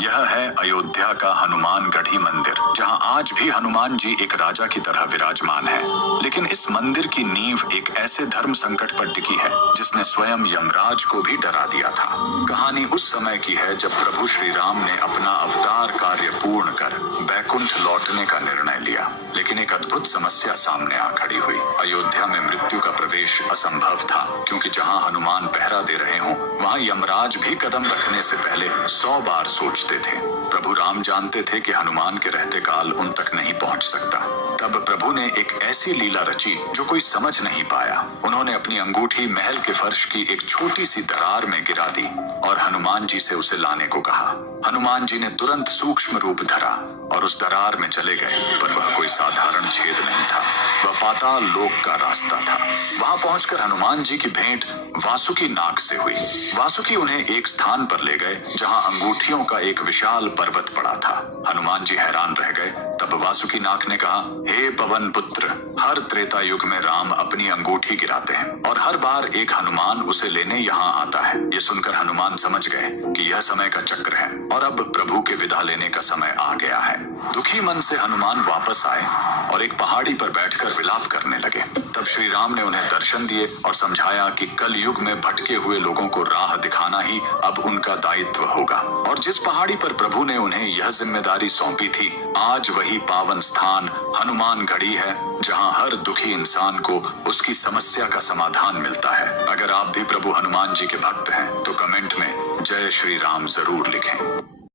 यह है अयोध्या का हनुमानगढ़ी मंदिर, जहां आज भी हनुमान जी एक राजा की तरह विराजमान है। लेकिन इस मंदिर की नींव एक ऐसे धर्म संकट पर टिकी है जिसने स्वयं यमराज को भी डरा दिया था। कहानी उस समय की है जब प्रभु श्री राम ने अपना अवतार कार्य पूर्ण कर बैकुंठ लौटने का निर्णय लिया। लेकिन एक अद्भुत समस्या सामने आ खड़ी हुई। अयोध्या में मृत्यु का प्रवेश असंभव था, क्योंकि जहां हनुमान पहरा दे रहे हों, वहां यमराज भी कदम रखने से पहले 100 बार सोचते थे। प्रभु राम जानते थे कि हनुमान के रहते काल उन तक नहीं पहुंच सकता। तब प्रभु ने एक ऐसी लीला रची जो कोई समझ नहीं पाया। उन्होंने अपनी अंगूठी महल के फर्श की एक छोटी सी दरार में गिरा दी और हनुमान जी से उसे लाने को कहा। हनुमान जी ने तुरंत सूक्ष्म रूप धरा और उस दरार में चले गए, पर वह कोई साधारण छेद नहीं था, वह पाताल लोक का रास्ता था। वहां पहुंचकर हनुमान जी की भेंट वासुकी नाग से हुई। वासुकी उन्हें एक स्थान पर ले गए जहां अंगूठियों का एक विशाल पर्वत पड़ा था। हनुमान जी हैरान रह गए। तब वासुकी नाग ने कहा, हे पवन पुत्र, हर त्रेता युग में राम अपनी अंगूठी गिराते हैं और हर बार एक हनुमान उसे लेने यहाँ आता है। ये सुनकर हनुमान समझ गए कि यह समय का चक्र है और अब प्रभु के विदा लेने का समय आ गया है। दुखी मन से हनुमान वापस आए और एक पहाड़ी पर बैठकर विलाप करने लगे। तब श्री राम ने उन्हें दर्शन दिए और समझाया कि कल युग में भटके हुए लोगों को राह दिखाना ही अब उनका दायित्व होगा। और जिस पहाड़ी पर प्रभु ने उन्हें यह जिम्मेदारी सौंपी थी, आज वही पावन स्थान हनुमानगढ़ी है, जहां हर दुखी इंसान को उसकी समस्या का समाधान मिलता है। अगर आप भी प्रभु हनुमान जी के भक्त हैं तो कमेंट में जय श्री राम जरूर लिखें।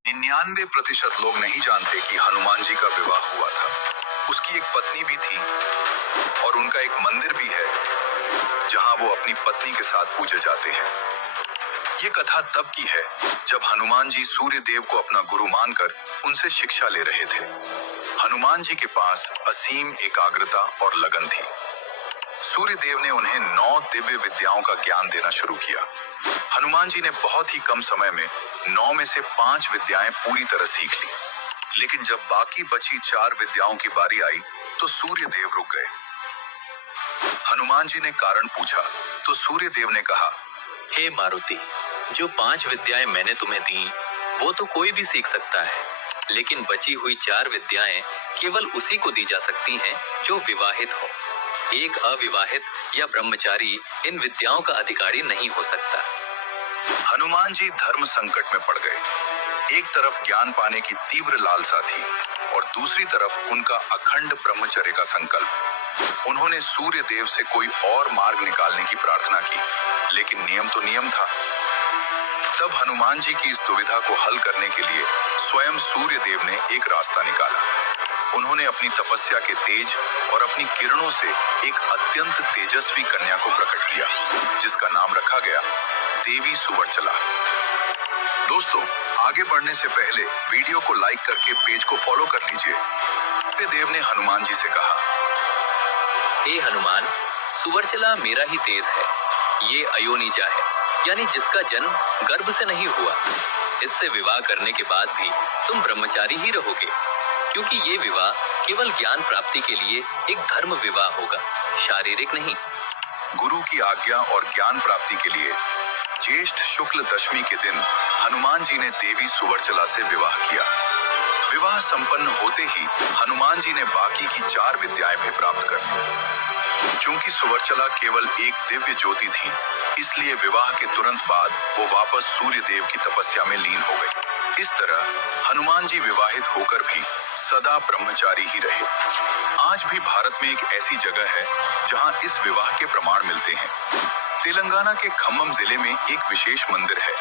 99% लोग नहीं जानते कि हनुमान जी का विवाह हुआ था। उसकी एक पत्नी भी थी और उनका एक मंदिर भी है जहां वो अपनी पत्नी के साथ पूजे जाते हैं। ये कथा तब की है जब हनुमान जी सूर्य देव को अपना गुरु मानकर उनसे शिक्षा ले रहे थे। हनुमान जी के पास असीम एकाग्रता और लगन थी। सूर्य देव ने उन्हें 9 दिव्य विद्याओं का ज्ञान देना शुरू किया। हनुमान जी ने बहुत ही कम समय में 9 में से 5 विद्याएं पूरी तरह सीख ली। लेकिन जब बाकी बची 4 विद्याओं की बारी आई तो सूर्य देव रुक गए। हनुमान जी ने कारण पूछा तो सूर्य देव ने कहा, हे मारुति, जो 5 विद्याएं मैंने तुम्हें दी वो तो कोई भी सीख सकता है, लेकिन बची हुई 4 विद्याएं केवल उसी को दी जा सकती हैं जो विवाहित हो। एक अविवाहित या ब्रह्मचारी इन विद्याओं का अधिकारी नहीं हो सकता। हनुमान जी धर्म संकट में पड़ गए। एक तरफ ज्ञान पाने की तीव्र लालसा थी और दूसरी तरफ उनका अखंड ब्रह्मचर्य का संकल्प। उन्होंने सूर्य देव से कोई और मार्ग निकालने की प्रार्थना की, लेकिन नियम तो नियम था। तब हनुमान जी की इस दुविधा को हल करने के लिए स्वयं सूर्य देव ने एक रास्ता निकाला। उन्होंने अपनी तपस्या के तेज और अपनी किरणों से एक अत्यंत तेजस्वी कन्या को प्रकट किया, जिसका नाम रखा गया देवी सुवर्चला। दोस्तों, आगे बढ़ने से पहले वीडियो को लाइक करके पेज को फॉलो कर लीजिए। सूर्य देव ने हनुमान जी से कहा, हे हनुमान, सुवर्चला मेरा ही तेज है। ये अयोनिजा है, यानी जिसका जन्म गर्भ से नहीं हुआ। इससे विवाह करने के बाद भी तुम ब्रह्मचारी ही रहोगे, क्योंकि ये विवाह केवल ज्ञान प्राप्ति के लिए एक धर्म विवाह होगा, शारीरिक नहीं। गुरु की आज्ञा और ज्ञान प्राप्ति के लिए ज्येष्ठ शुक्ल दशमी के दिन हनुमान जी ने देवी सुवर्चला से विवाह किया। विवाह संपन्न होते ही हनुमान जी ने बाकी की 4 विद्याएं भी प्राप्त कर ली। चूंकि सुवर्चला केवल एक दिव्य ज्योति थी, इसलिए विवाह के तुरंत बाद वो वापस सूर्य देव की तपस्या में लीन हो गई। इस तरह हनुमान जी विवाहित होकर भी सदा ब्रह्मचारी ही रहे। आज भी भारत में एक ऐसी जगह है जहां इस विवाह के प्रमाण मिलते हैं। तेलंगाना के खम्मम जिले में एक विशेष मंदिर है